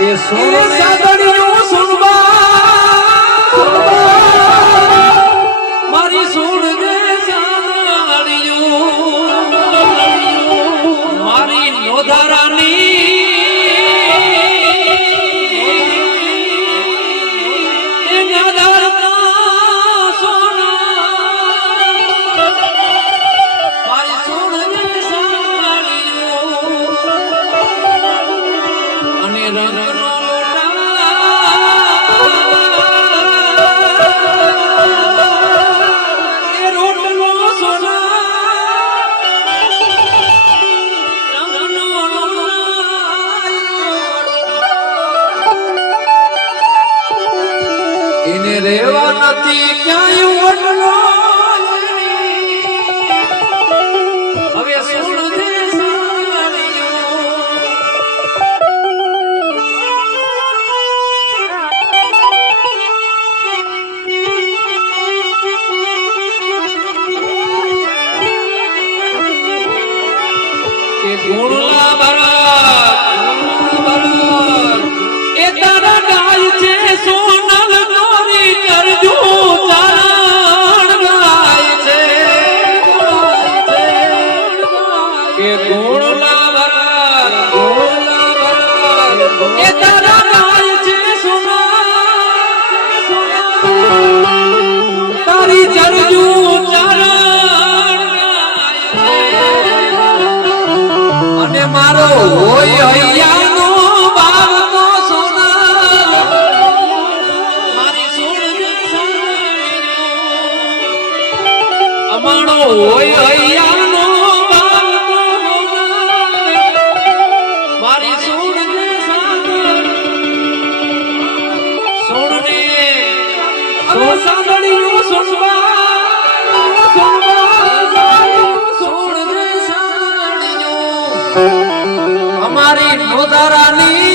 એ સોનો ને સાંભળ્યું સુનવા મારી સુણજે સાંભળ્યું. મારી નોધારાની એ નોધારના નથી ક્યાંય એ તારા ગાય છે સોના અને મારો હોય સાંભળ્યો. અમારો હોય હૈયાનો અમારી નોધારાની